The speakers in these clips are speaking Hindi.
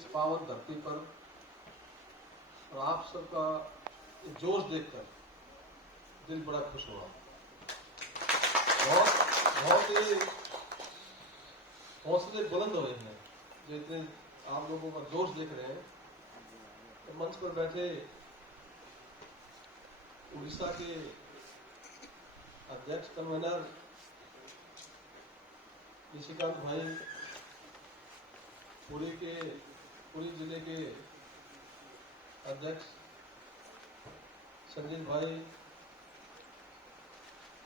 इस पावन धरती पर और आप सबका जोश देखकर दिल बड़ा खुश हुआ। बहुत ही हौसले बुलंद हुए हैं जो इतने आप लोगों का जोश देख रहे हैं। तो मंच पर बैठे उड़ीसा के अध्यक्ष कन्वीनर निशिकांत भाई, पुरी जिले के अध्यक्ष संजीव भाई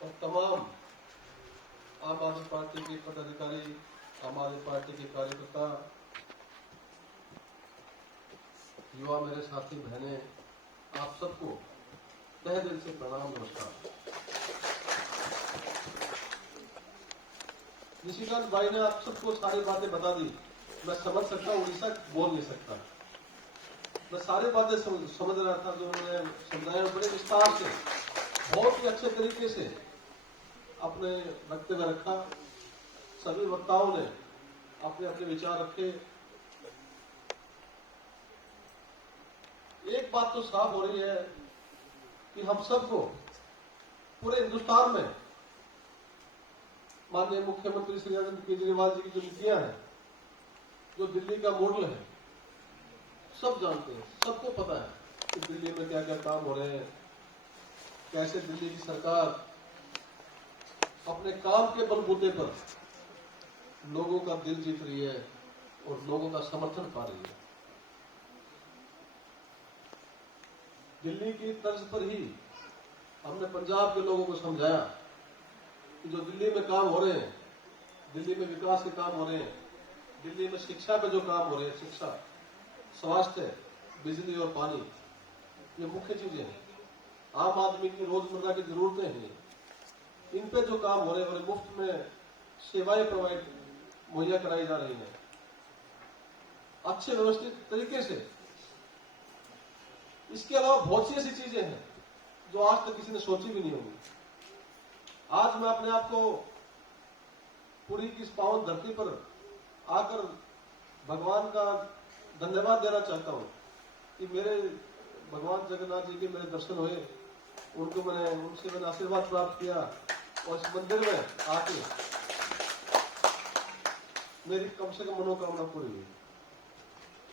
और तमाम आम आदमी पार्टी के पदाधिकारी, आम आदमी पार्टी के कार्यकर्ता, युवा मेरे साथी बहनें, आप सबको तहे दिल से प्रणाम, नमस्कार। निशिकांत भाई ने आप सबको सारी बातें बता दी। मैं समझ सकता हूँ, उड़ीसा बोल नहीं सकता। मैं सारी बातें समझ रहा था जो उन्होंने समझाया, बड़े विस्तार से, बहुत ही अच्छे तरीके से अपने वक्तव्य रखा। सभी वक्ताओं ने अपने अपने विचार रखे। एक बात तो साफ हो रही है कि हम सबको पूरे हिंदुस्तान में माननीय मुख्यमंत्री श्री अरविंद केजरीवाल जी की जो नीतियां हैं, जो दिल्ली का मॉडल है, सब जानते हैं, सबको पता है कि दिल्ली में क्या क्या काम हो रहे हैं, कैसे दिल्ली की सरकार अपने काम के बलबूते पर लोगों का दिल जीत रही है और लोगों का समर्थन पा रही है। दिल्ली की तर्ज पर ही हमने पंजाब के लोगों को समझाया कि जो दिल्ली में काम हो रहे हैं, दिल्ली में विकास के काम हो रहे हैं, दिल्ली में शिक्षा पे जो काम हो रहे हैं, शिक्षा, स्वास्थ्य, बिजली और पानी, ये मुख्य चीजें हैं, आम आदमी की रोजमर्रा की जरूरतें हैं। इन पे जो काम हो रहे हैं और मुफ्त में सेवाएं प्रोवाइड मुहैया कराई जा रही हैं अच्छे व्यवस्थित तरीके से। इसके अलावा बहुत सी ऐसी चीजें हैं जो आज तक किसी ने सोची भी नहीं होगी। आज मैं अपने आप को पुरी की इस पावन धरती पर आकर भगवान का धन्यवाद देना चाहता हूं कि मेरे भगवान जगन्नाथ जी के मेरे दर्शन हुए, उनसे मैंने आशीर्वाद प्राप्त किया और इस मंदिर में आके मेरी कम से कम मनोकामना पूरी हुई।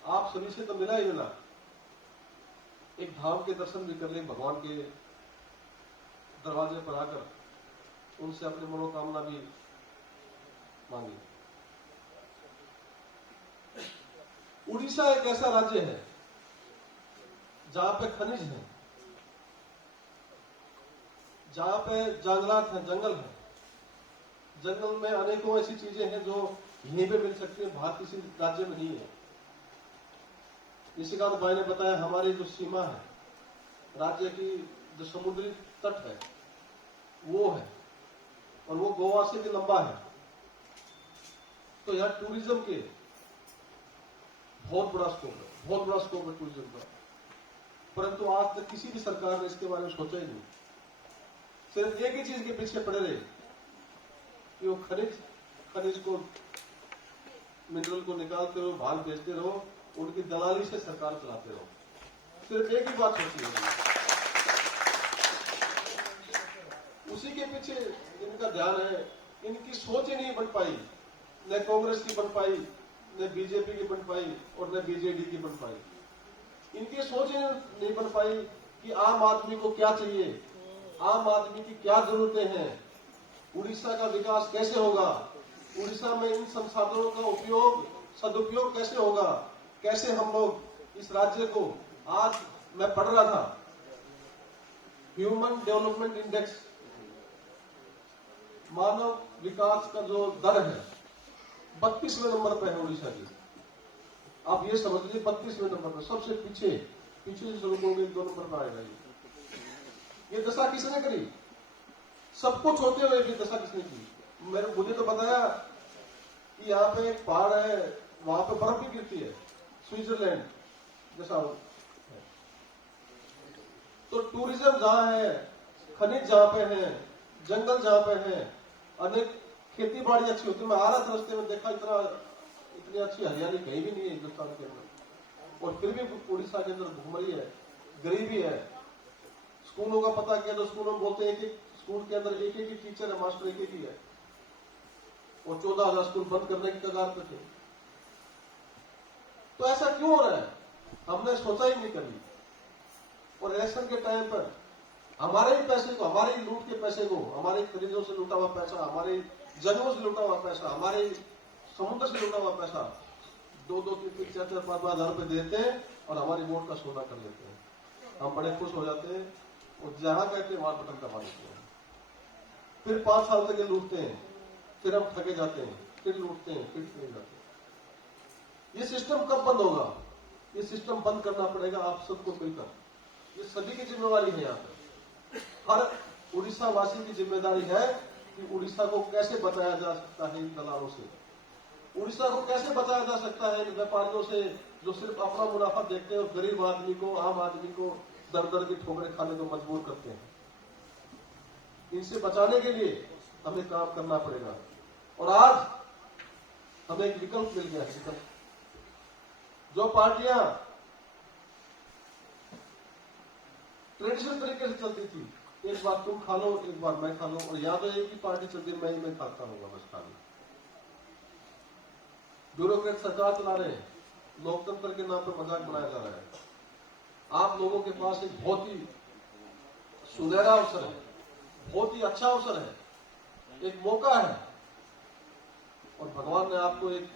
आप सभी से तो मिला ही मिला, एक धाम के दर्शन भी कर ले, भगवान के दरवाजे पर आकर उनसे अपनी मनोकामना भी मांगी। उड़ीसा एक ऐसा राज्य है जहां पे खनिज है, जहां पे जंगलात हैं, जंगल है। जंगल में अनेकों ऐसी चीजें हैं जो यहीं पे मिल सकती है, बाहर किसी राज्य में नहीं है। निशिकांत भाई ने बताया हमारी जो सीमा है, राज्य की जो समुद्री तट है वो है, और वो गोवा से भी लंबा है। तो यहाँ टूरिज्म के बहुत बड़ा स्कोप है, बहुत बड़ा स्कोप है टूरिज्म का। परंतु आज तक किसी भी सरकार ने इसके बारे में सोचा ही नहीं। सिर्फ एक ही चीज के पीछे पड़े रहे कि वो खनिज को, मिनरल को निकालते रहो, बाहर बेचते रहो, उनकी दलाली से सरकार चलाते रहो। सिर्फ एक ही बात सोची है, उसी के पीछे इनका ध्यान है। इनकी सोच ही नहीं बन पाई, न कांग्रेस की बन पाई, न बीजेपी की बन पाई और न बीजेडी की बन पाई। इनकी सोच ही नहीं बन पाई कि आम आदमी को क्या चाहिए, आम आदमी की क्या जरूरतें हैं, उड़ीसा का विकास कैसे होगा, उड़ीसा में इन संसाधनों का सदुपयोग कैसे होगा, कैसे हम लोग इस राज्य को, आज मैं पढ़ रहा था ह्यूमन डेवलपमेंट इंडेक्स, मानव विकास का जो दर है 32वें नंबर पे है उड़ीसा की। आप ये समझ लीजिए 32वें नंबर पर, सबसे पीछे से शुरू होंगे 2 नंबर पर आएगा। ये दशा किसने करी? सब कुछ होते हुए भी दशा किसने की? मुझे तो बताया कि यहाँ पे एक पहाड़ है, वहां पे बर्फ भी गिरती है, स्विट्जरलैंड जैसा है। तो टूरिज्म जहां है, खनिज जहां पे है, जंगल जहां पे है, अनेक खेती बाड़ी अच्छी होती है। मैं आ रहा था रास्ते में, देखा इतनी अच्छी हरियाली कहीं भी नहीं है हिंदुस्तान के अंदर। और फिर भी उड़ीसा के अंदर भूखमरी है, गरीबी है। स्कूलों का पता किया तो स्कूलों में बोलते हैं कि स्कूल के अंदर एक ही टीचर है, मास्टर एक ही है, और 14,000 स्कूल बंद करने की कगार पे थे। तो ऐसा क्यों हो रहा है? हमने सोचा ही नहीं कभी। और इलेक्शन के टाइम पर हमारे ही पैसे को, हमारे ही लूट के पैसे को, हमारे खरीदों से लूटा हुआ पैसा, हमारे जगहों से लूटा हुआ पैसा, हमारे समुद्र से लूटा हुआ पैसा 2-2, 3-3, 4-4, 5-5 हजार रुपए देते हैं और हमारी वोट का सौदा कर लेते हैं। हम बड़े खुश हो जाते हैं और जहां कहते हैं वहां बटन दबा देते हैं। फिर 5 साल तक ये लूटते हैं, फिर हम ठगे जाते हैं, फिर लूटते हैं, फिर ठगे जाते हैं। ये सिस्टम कब बंद होगा? ये सिस्टम बंद करना पड़ेगा आप सबको मिलकर। ये सभी की जिम्मेवारी है। यहाँ पर हर उड़ीसा वासी की जिम्मेदारी है कि उड़ीसा को कैसे बचाया जा सकता है इन दलालों से, उड़ीसा को कैसे बचाया जा सकता है इन व्यापारियों से जो सिर्फ अपना मुनाफा देखते हैं और गरीब आदमी को, आम आदमी को दर दर की ठोकरें खाने को मजबूर करते हैं। इनसे बचाने के लिए हमें काम करना पड़ेगा। और आज हमें एक विकल्प मिल गया है। विकल्प जो पार्टियां ट्रेडिशनल तरीके से चलती थी, एक बार तुम खा लो, एक बार मैं खा लो, और या तो एक ही पार्टी चलती मैं खाता रहूंगा बस खाली। ब्यूरोक्रेट सरकार चला रहे हैं, लोकतंत्र के नाम पर मजाक बनाया जा रहा है। आप लोगों के पास एक बहुत ही सुनहरा अवसर है, बहुत ही अच्छा अवसर है, एक मौका है, और भगवान ने आपको एक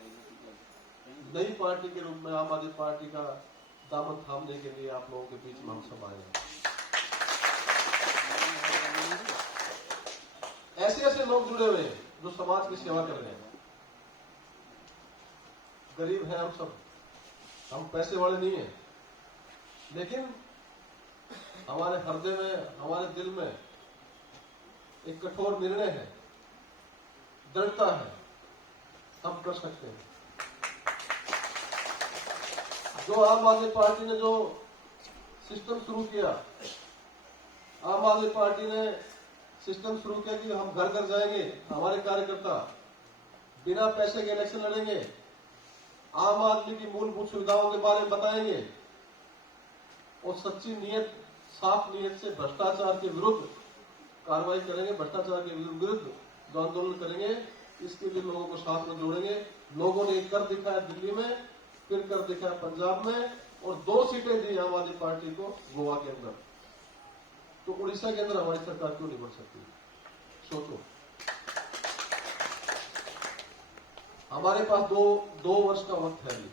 नई पार्टी के रूप में आम आदमी पार्टी का दामन थामने के लिए आप लोगों के बीच में हम सब आए हैं। ऐसे लोग जुड़े हुए हैं जो समाज की सेवा कर रहे हैं। गरीब हैं हम सब, हम पैसे वाले नहीं हैं, लेकिन हमारे हृदय में, हमारे दिल में एक कठोर निर्णय है, दृढ़ता है, हम कर सकते हैं। जो आम आदमी पार्टी ने जो सिस्टम शुरू किया, आम आदमी पार्टी ने सिस्टम शुरू किया कि हम घर घर जाएंगे, हमारे कार्यकर्ता बिना पैसे के इलेक्शन लड़ेंगे, आम आदमी की मूलभूत सुविधाओं के बारे में बताएंगे और सच्ची नीयत, साफ नीयत से भ्रष्टाचार के विरुद्ध कार्रवाई करेंगे, भ्रष्टाचार के विरुद्ध जो आंदोलन करेंगे, इसके लिए लोगों को साथ में जोड़ेंगे। लोगों ने कर दिखाया दिल्ली में, फिर कर दिखाया पंजाब में, और 2 सीटें दी आम आदमी पार्टी को गोवा के अंदर। तो उड़ीसा के अंदर हमारी सरकार क्यों नहीं बढ़ सकती? सोचो। हमारे पास दो वर्ष का वक्त है अभी,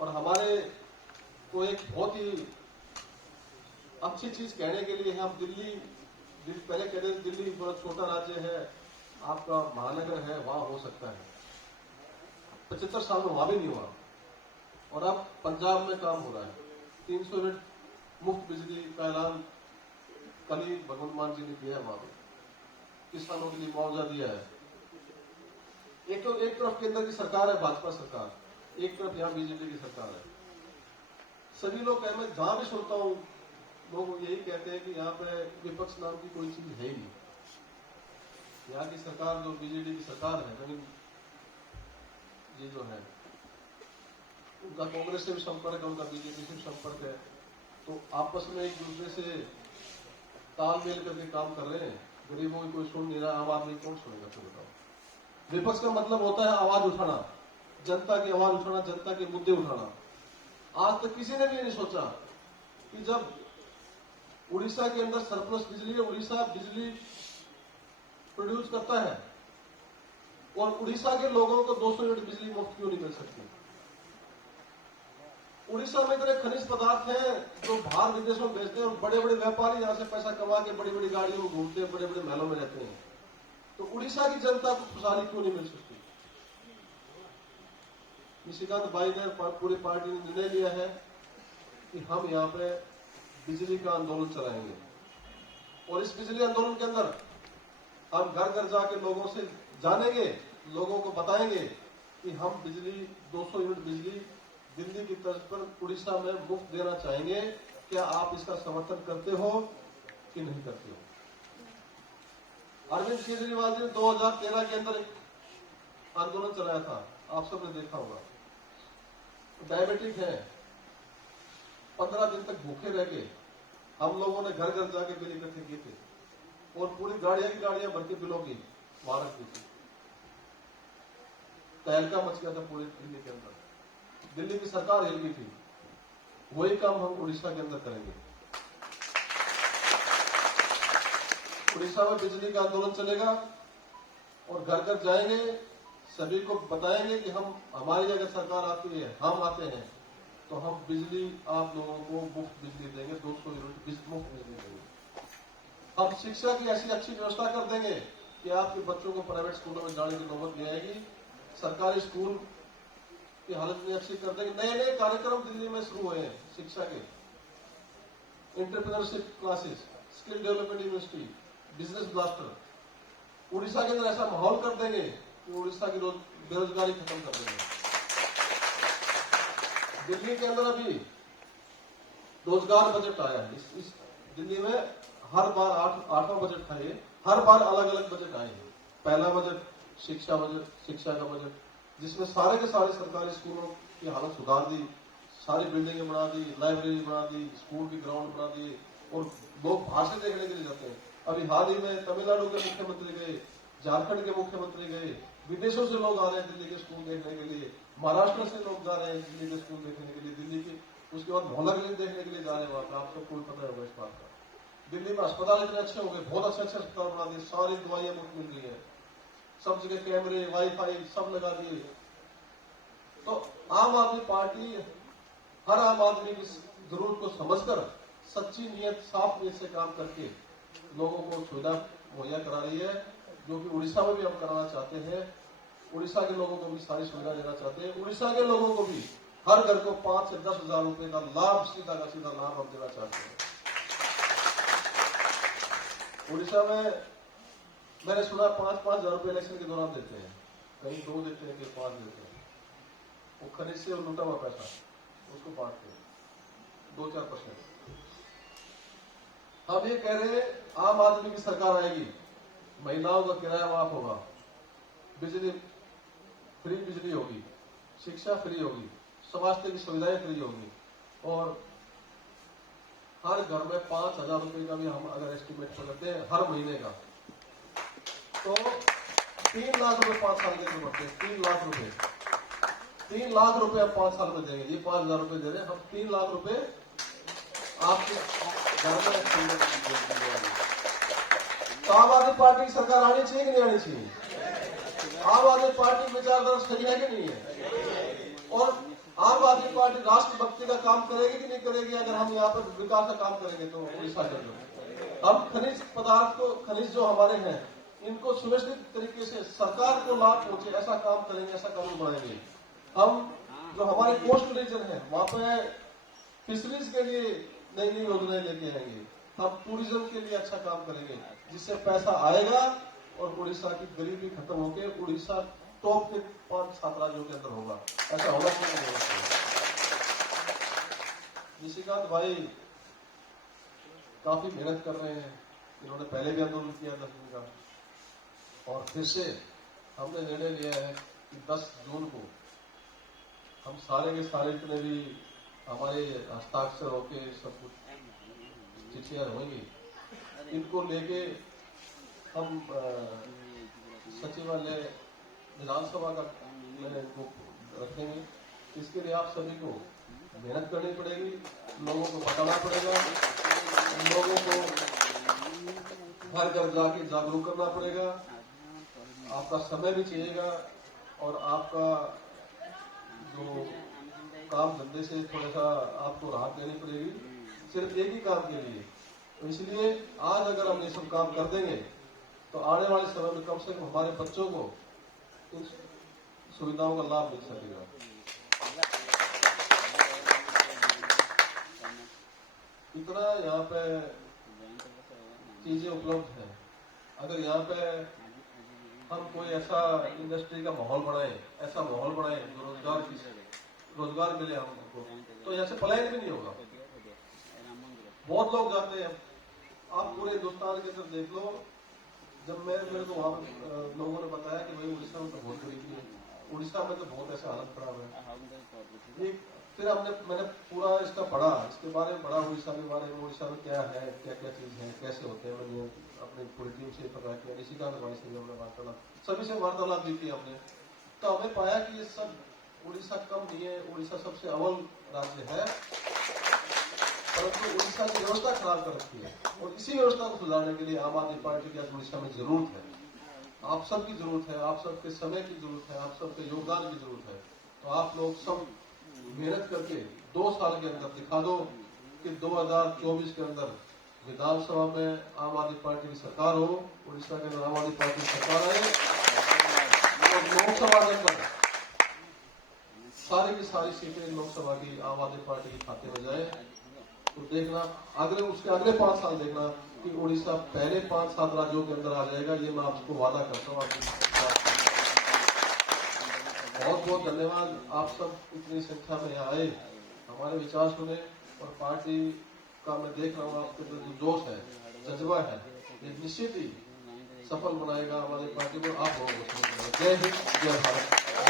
और हमारे को एक बहुत ही अच्छी चीज कहने के लिए हम दिल्ली पहले कहते थे दिल्ली बड़ा छोटा राज्य है, आपका महानगर है, वहां हो सकता है। 75 साल में वहां भी नहीं हुआ, और अब पंजाब में काम हो रहा है। 300 यूनिट मुफ्त बिजली का ऐलान कल ही भगवंत मान जी ने किया है। वहां पर किसानों के लिए मुआवजा दिया है। एक तरफ केंद्र की सरकार है, भाजपा सरकार, एक तरफ यहाँ बीजेपी की सरकार है। सभी लोग मैं जहां भी सुनता हूं, लोग यही कहते हैं कि यहाँ पे विपक्ष नाम की कोई चीज है ही नहीं। यहाँ की सरकार जो बीजेपी की सरकार है, लेकिन ये जो है उनका कांग्रेस से भी संपर्क है, उनका बीजेपी से भी संपर्क है, तो आपस में एक दूसरे से तालमेल करके काम कर रहे हैं। गरीबों की कोई सुन नहीं रहा, आम आदमी कौन सुनेगा? तो बताओ। विपक्ष का मतलब होता है आवाज उठाना, जनता की आवाज उठाना, जनता के मुद्दे उठाना। आज तक किसी ने भी नहीं सोचा कि जब उड़ीसा के अंदर सरप्लस बिजली है, उड़ीसा बिजली प्रोड्यूस करता है, और उड़ीसा के लोगों को 200 यूनिट बिजली मुफ्त क्यों नहीं मिल सकती? उड़ीसा में इतने खनिज पदार्थ हैं जो बाहर विदेशों में बेचते हैं, और बड़े बड़े व्यापारी यहां से पैसा कमा के बड़ी बड़ी गाड़ियों में घूमते हैं, बड़े बड़े महलों में रहते हैं। तो उड़ीसा की जनता को खुशहाली क्यों नहीं मिल सकती? निशिकांत भाई ने, पूरी पार्टी ने निर्णय लिया है कि हम यहाँ पे बिजली का आंदोलन चलाएंगे, और इस बिजली आंदोलन के अंदर हम घर घर जाके लोगों से जानेंगे, लोगों को बताएंगे कि हम बिजली 200 यूनिट बिजली दिल्ली की तर्ज पर उड़ीसा में मुफ्त देना चाहेंगे। क्या आप इसका समर्थन करते हो कि नहीं करते हो? अरविंद केजरीवाल जी ने 2013 के अंदर एक आंदोलन चलाया था, आप सबने देखा होगा। डायबिटिक है, 15 दिन तक भूखे रह के हम लोगों ने घर घर जाके बिल इकट्ठे किए थे और पूरी गाड़ियां की गाड़ियां भर के बिलों की वहां रखी थी। तहलका मच गया था पूरे दिल्ली के अंदर, दिल्ली की सरकार हिल गई थी। वही काम हम उड़ीसा के अंदर करेंगे। उड़ीसा में बिजली का आंदोलन चलेगा और घर घर जाएंगे, सभी को बताएंगे कि हमारी अगर सरकार आती है, हम आते हैं तो हम बिजली आप लोगों को मुफ्त बिजली देंगे, 200 यूनिट मुफ्त बिजली देंगे। हम शिक्षा की ऐसी अच्छी व्यवस्था कर देंगे कि आपके बच्चों को प्राइवेट स्कूलों में जाने की नौबत नहीं आएगी। सरकारी स्कूल की हालत भी अच्छी कर देंगे। नए नए कार्यक्रम दिल्ली में शुरू हुए हैं शिक्षा के, entrepreneurship classes, skill development university, business blaster. Orissa के अंदर ऐसा माहौल कर देंगे कि उड़ीसा की बेरोजगारी खत्म कर देंगे। दिल्ली के अंदर अभी रोजगार बजट आया है। इस दिल्ली में हर बार आठवां बजट था, ये हर बार अलग अलग बजट आए हैं। पहला बजट शिक्षा का बजट, जिसमें सारे के सारे सरकारी स्कूलों की हालत सुधार दी, सारी बिल्डिंगें बना दी, लाइब्रेरी बना दी, स्कूल की ग्राउंड बना दिए और लोग भाषण देखने के लिए जाते हैं। अभी हाल ही में तमिलनाडु के मुख्यमंत्री गए, झारखंड के मुख्यमंत्री गए, विदेशों से लोग आ रहे हैं दिल्ली के स्कूल देखने के लिए, महाराष्ट्र से लोग जा रहे हैं दिल्ली के स्कूल देखने के लिए, दिल्ली की उसके बाद मोहल्ला क्लिनिक देखने के लिए जा रहे हैं। वहां पर आप सबको पता होगा इस बात का। दिल्ली में अस्पताल इतने अच्छे हो गए, बहुत अच्छे अच्छे अस्पताल बना दिए, सारी दवाइयां मुफ्त मिल रही है, सब जगह कैमरे, वाईफाई सब लगा दिए। तो आम आदमी पार्टी हर आम आदमी की जरूरत को समझकर सच्ची नीयत, साफ नीयत से काम करके लोगों को सुविधा मुहैया करा रही है, जो कि उड़ीसा में भी हम कराना चाहते हैं। उड़ीसा के लोगों को भी सारी सुविधा देना चाहते हैं। उड़ीसा के लोगों को भी हर घर को 5 से 10 हजार रुपए का लाभ, सीधा का सीधा लाभ हम देना चाहते हैं। उड़ीसा में मैंने सुना 5-5 हजार रुपए इलेक्शन के दौरान देते हैं, कहीं 2 देते हैं, कहीं 5 देते हैं। वो खनिज से लूटा हुआ पैसा उसको बांटते हैं 2-4%। हम ये कह रहे हैं आम आदमी की सरकार आएगी, महिलाओं का किराया माफ होगा, बिजली फ्री बिजली होगी, शिक्षा फ्री होगी, स्वास्थ्य की सुविधाएं फ्री होगी और हर घर में 5,000 रुपए का भी हम अगर एस्टिमेट करते हैं हर महीने का, तो 3 लाख रुपए 5 साल के अंदर बढ़ते हैं। 3 लाख रुपए 3 लाख रुपए आप 5 साल में देंगे। ये 5,000 रुपए दे रहे हैं हम, 3 लाख रुपए आपके घर में। तो आम आदमी पार्टी की सरकार आनी चाहिए कि नहीं आनी चाहिए? आम आदमी पार्टी की विचारधारा सही है कि नहीं है? और आम आदमी पार्टी राष्ट्रभक्ति का काम करेगी कि नहीं करेगी? अगर हम यहाँ पर विकास का काम करेंगे तो उड़ीसा के अंदर हम खनिज पदार्थ को, खनिज जो हमारे हैं, इनको सुनिश्चित तरीके से सरकार को लाभ पहुंचे ऐसा काम करेंगे, ऐसा कानून बनाएंगे। हम जो हमारे कोस्ट रीजन है वहां पे फिशरीज के लिए नई नई योजनाएं लेके आएंगे। हम टूरिज्म के लिए अच्छा काम करेंगे, जिससे पैसा आएगा और उड़ीसा की गरीबी खत्म होकर उड़ीसा टॉप के 5-7 राज्यों के अंदर होगा। ऐसा होना चाहिए। निशिकांत भाई काफी मेहनत कर रहे हैं, इन्होंने पहले भी आंदोलन किया 10 दिन का और फिर से हमने निर्णय लिया है कि 10 जून को हम सारे के सारे जितने भी हमारे हस्ताक्षर होके सब कुछ चिट्ठियां होंगी, इनको लेके हम सचिवालय विधानसभा का इनको रखेंगे। इसके लिए आप सभी को मेहनत करनी पड़ेगी, लोगों को बताना पड़ेगा, लोगों को घर घर जाके जागरूक करना पड़ेगा। आपका समय भी चाहिएगा और आपका जो काम धंधे से थोड़ा सा आपको राहत देनी पड़ेगी, सिर्फ एक ही काम के लिए। तो इसलिए आज अगर हम ये सब काम कर देंगे तो आने वाले समय में कम से कम हमारे बच्चों को इन सुविधाओं का लाभ मिल सकेगा। इतना यहाँ पे चीजें उपलब्ध हैं। अगर यहाँ पे हम कोई ऐसा इंडस्ट्री का माहौल बनाए, ऐसा माहौल बनाए जो रोजगार मिले हमको, तो यहाँ से पलायन भी नहीं होगा। बहुत लोग जाते हैं, आप पूरे हिंदुस्तान के अंदर देख लो। जब मेरे को वहां लोगों ने बताया कि भाई उड़ीसा में तो बहुत गरीबी है, उड़ीसा में तो बहुत ऐसा हालत खराब है। एक फिर मैंने पूरा इसका पढ़ा, इसके बारे में पढ़ा, उड़ीसा के बारे में, उड़ीसा में क्या है, क्या क्या चीज है, कैसे होते हैं। मैंने अपनी पूरी टीम से पता किया, निशिकांत भाई से हमने वार्तालाप, सभी से वार्तालाप भी की हमने। तो हमें पाया कि ये सब उड़ीसा कम नहीं है, उड़ीसा सबसे अव्वल राज्य है, परंतु उड़ीसा की व्यवस्था खराब कर रखी है। और इसी व्यवस्था को सुधारने के लिए आम आदमी पार्टी की आज उड़ीसा में जरूरत है। आप सबकी जरूरत है, आप सबके समय की जरूरत है, आप सबके योगदान की जरूरत है। तो आप लोग सब मेहनत करके 2 साल के अंदर दिखा दो कि 2024 के अंदर विधानसभा में आम आदमी पार्टी की सरकार हो, उड़ीसा के अंदर आम आदमी पार्टी की सरकार आए और लोकसभा के अंदर सारी की सारी सीटें लोकसभा की आम आदमी पार्टी के खाते में जाए। तो देखना उसके अगले 5 साल देखना कि उड़ीसा पहले 5-7 राज्यों के अंदर आ जाएगा। ये मैं आपको वादा करता हूँ। बहुत बहुत धन्यवाद, आप सब इतनी संख्या में यहाँ आए, हमारे विचार सुने, और पार्टी का मैं देख रहा हूँ आपके अंदर जो जोश है, जज्बा है, ये निश्चित ही सफल बनाएगा हमारी पार्टी को। आप लोगों को जय हिंद, जय भारत।